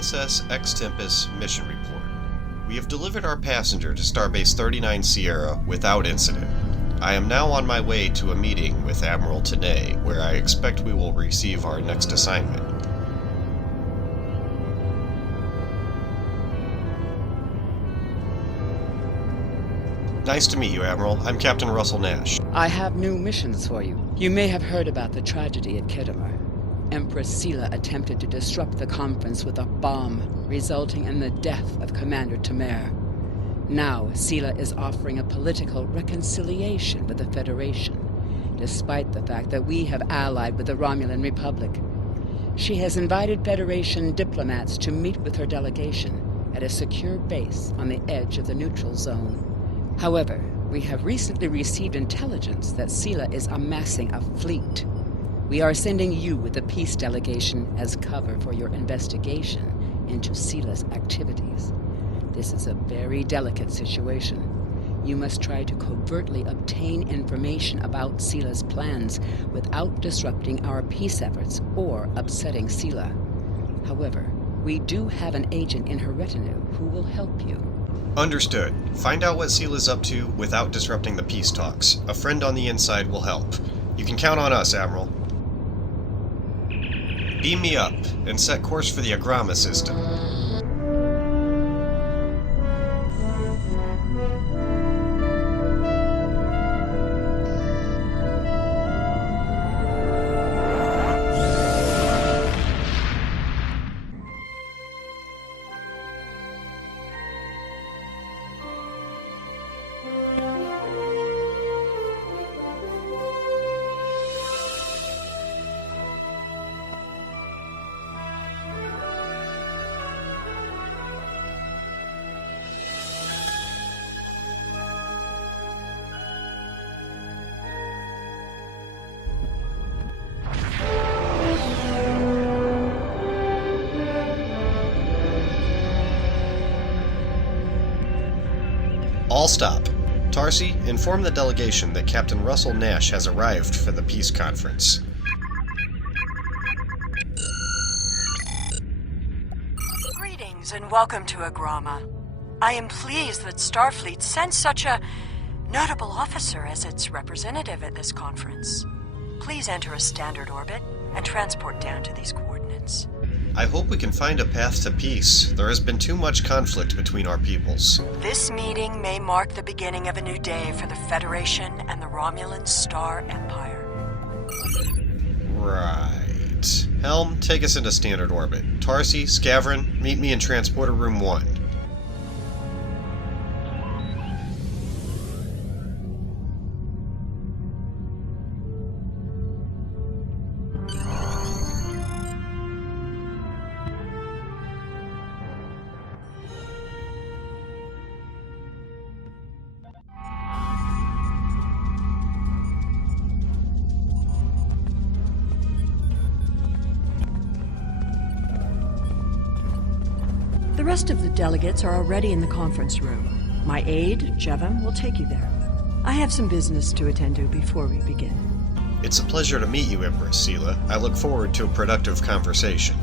USS Ex Tempest mission report. We have delivered our passenger to Starbase 39 Sierra without incident. I am now on my way to a meeting with Admiral Tanay, where I expect we will receive our next assignment. Nice to meet you, Admiral. I'm Captain Russell Nash. I have new missions for you. You may have heard about the tragedy at Khitomer. Empress Sela attempted to disrupt the conference with a bomb, resulting in the death of Commander Tamer. Now, Sela is offering a political reconciliation with the Federation, despite the fact that we have allied with the Romulan Republic. She has invited Federation diplomats to meet with her delegation at a secure base on the edge of the neutral zone. However, we have recently received intelligence that Sela is amassing a fleet. We are sending you with the peace delegation as cover for your investigation into Sela's activities. This is a very delicate situation. You must try to covertly obtain information about Sela's plans without disrupting our peace efforts or upsetting Sela. However, we do have an agent in her retinue who will help you. Understood. Find out what Sela's up to without disrupting the peace talks. A friend on the inside will help. You can count on us, Admiral. Beam me up, and set course for the Agrama system. All stop. Tarsi, inform the delegation that Captain Russell Nash has arrived for the peace conference. Greetings and welcome to Agrama. I am pleased that Starfleet sent such a notable officer as its representative at this conference. Please enter a standard orbit and transport down to these coordinates. I hope we can find a path to peace. There has been too much conflict between our peoples. This meeting may mark the beginning of a new day for the Federation and the Romulan Star Empire. Right. Helm, take us into standard orbit. Tarsi, Scavron, meet me in Transporter Room 1. The rest of the delegates are already in the conference room. My aide, Jevem, will take you there. I have some business to attend to before we begin. It's a pleasure to meet you, Empress Sela. I look forward to a productive conversation.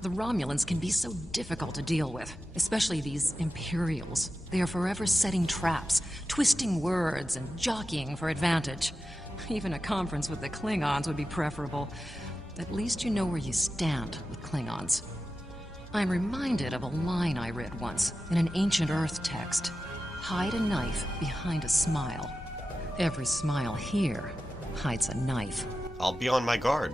The Romulans can be so difficult to deal with, especially these Imperials. They are forever setting traps, twisting words, and jockeying for advantage. Even a conference with the Klingons would be preferable. At least you know where you stand with Klingons. I'm reminded of a line I read once in an ancient Earth text. Hide a knife behind a smile. Every smile here hides a knife. I'll be on my guard.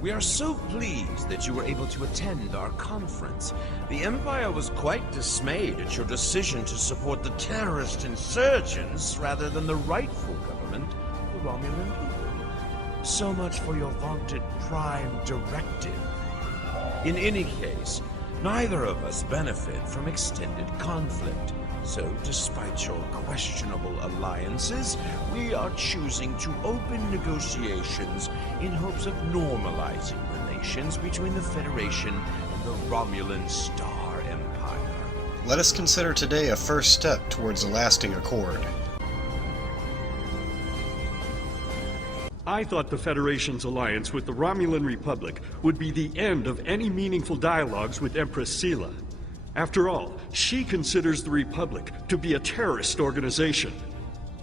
We are so pleased that you were able to attend our conference. The Empire was quite dismayed at your decision to support the terrorist insurgents rather than the rightful government, the Romulan people. So much for your vaunted Prime Directive. In any case, neither of us benefit from extended conflict. So, despite your questionable alliances, we are choosing to open negotiations in hopes of normalizing relations between the Federation and the Romulan Star Empire. Let us consider today a first step towards a lasting accord. I thought the Federation's alliance with the Romulan Republic would be the end of any meaningful dialogues with Empress Sela. After all, she considers the Republic to be a terrorist organization.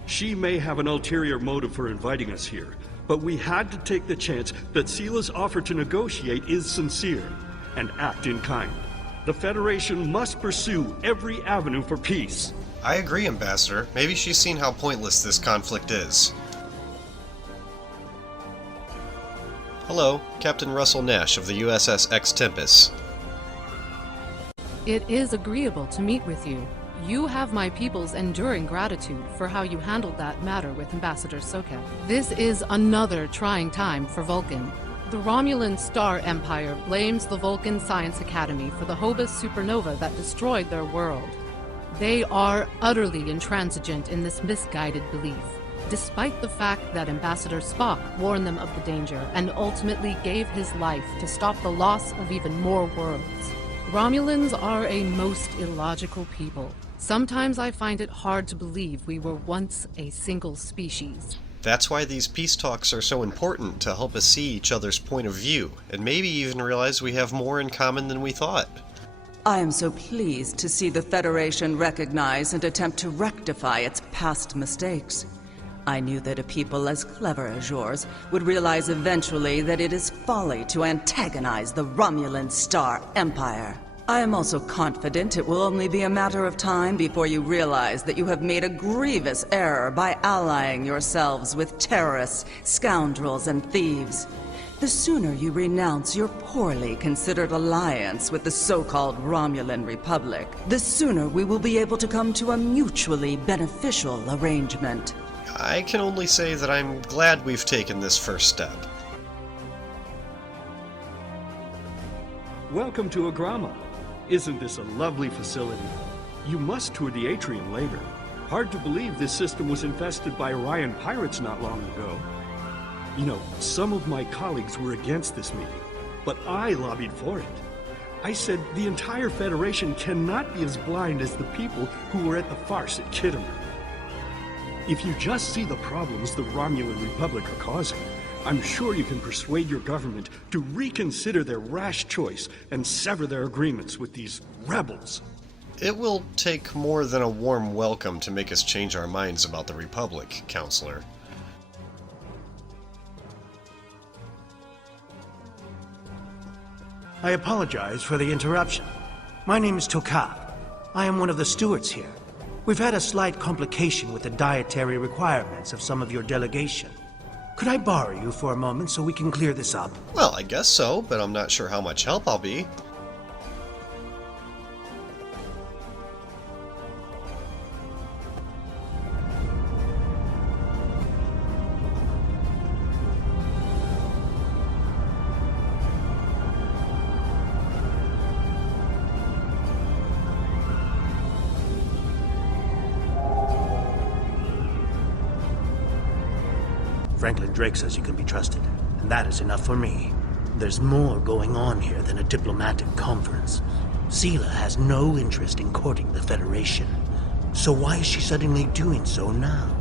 She may have an ulterior motive for inviting us here, but we had to take the chance that Sela's offer to negotiate is sincere, and act in kind. The Federation must pursue every avenue for peace. I agree, Ambassador. Maybe she's seen how pointless this conflict is. Hello, Captain Russell Nash of the USS Ex Tempest. It is agreeable to meet with you. You have my people's enduring gratitude for how you handled that matter with Ambassador Soket. This is another trying time for Vulcan. The Romulan Star Empire blames the Vulcan Science Academy for the Hobus supernova that destroyed their world. They are utterly intransigent in this misguided belief, despite the fact that Ambassador Spock warned them of the danger and ultimately gave his life to stop the loss of even more worlds. Romulans are a most illogical people. Sometimes I find it hard to believe we were once a single species. That's why these peace talks are so important, to help us see each other's point of view, and maybe even realize we have more in common than we thought. I am so pleased to see the Federation recognize and attempt to rectify its past mistakes. I knew that a people as clever as yours would realize eventually that it is folly to antagonize the Romulan Star Empire. I am also confident it will only be a matter of time before you realize that you have made a grievous error by allying yourselves with terrorists, scoundrels, and thieves. The sooner you renounce your poorly considered alliance with the so-called Romulan Republic, the sooner we will be able to come to a mutually beneficial arrangement. I can only say that I'm glad we've taken this first step. Welcome to Agrama. Isn't this a lovely facility? You must tour the atrium later. Hard to believe this system was infested by Orion pirates not long ago. You know, some of my colleagues were against this meeting, but I lobbied for it. I said the entire Federation cannot be as blind as the people who were at the farce at Khitomer. If you just see the problems the Romulan Republic are causing, I'm sure you can persuade your government to reconsider their rash choice and sever their agreements with these rebels. It will take more than a warm welcome to make us change our minds about the Republic, Counselor. I apologize for the interruption. My name is Tokab. I am one of the stewards here. We've had a slight complication with the dietary requirements of some of your delegation. Could I borrow you for a moment so we can clear this up? Well, I guess so, but I'm not sure how much help I'll be. Franklin Drake says you can be trusted, and that is enough for me. There's more going on here than a diplomatic conference. Sela has no interest in courting the Federation. So why is she suddenly doing so now?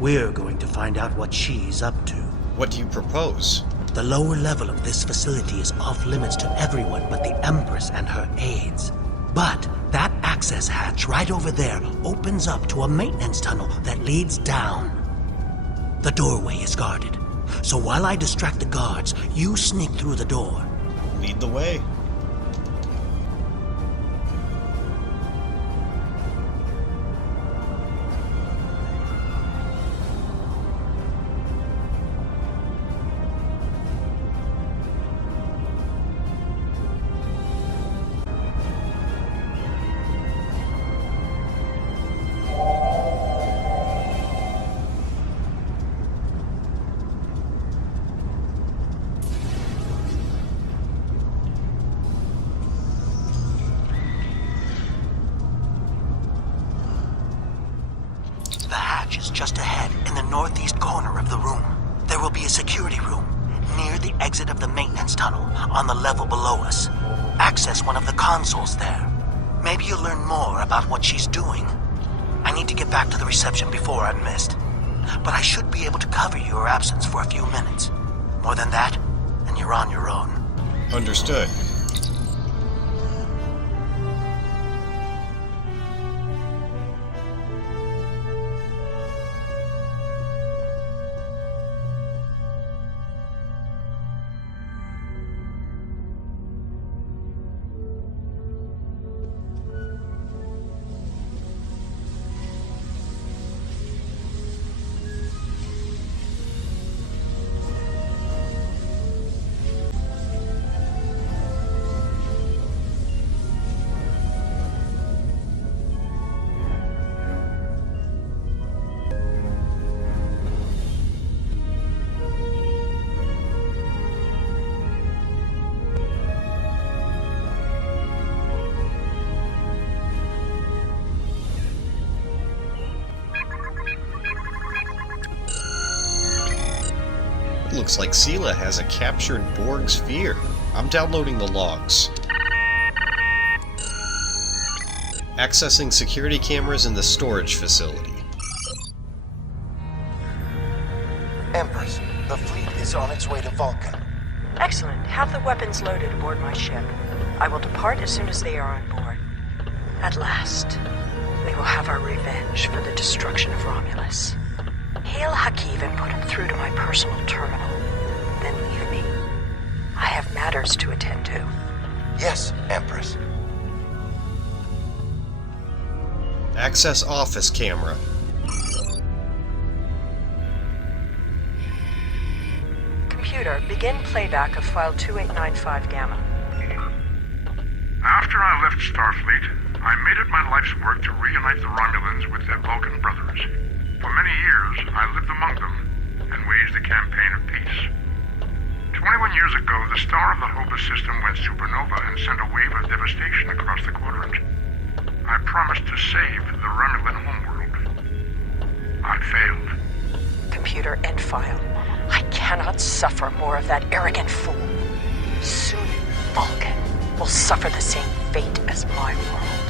We're going to find out what she's up to. What do you propose? The lower level of this facility is off limits to everyone but the Empress and her aides. But that access hatch right over there opens up to a maintenance tunnel that leads down. The doorway is guarded, so while I distract the guards, you sneak through the door. Lead the way. security room, near the exit of the maintenance tunnel, on the level below us. Access one of the consoles there. Maybe you'll learn more about what she's doing. I need to get back to the reception before I'm missed. But I should be able to cover your absence for a few minutes. More than that, and you're on your own. Understood. Looks like Sela has a captured Borg sphere. I'm downloading the logs. Accessing security cameras in the storage facility. Empress, the fleet is on its way to Vulcan. Excellent. Have the weapons loaded aboard my ship. I will depart as soon as they are on board. At last, we will have our revenge for the destruction of Romulus. Hail Hakiv and put him through to my personal terminal. Then leave me. I have matters to attend to. Yes, Empress. Access office camera. Computer, begin playback of file 2895 Gamma. After I left Starfleet, I made it my life's work to reunite the Romulans with their Vulcan brothers. For many years, I lived among them and waged a campaign of peace. 21 years ago, the star of the Hobus system went supernova and sent a wave of devastation across the quadrant. I promised to save the Romulan homeworld. I failed. Computer, end file. I cannot suffer more of that arrogant fool. Soon, Vulcan will suffer the same fate as my world.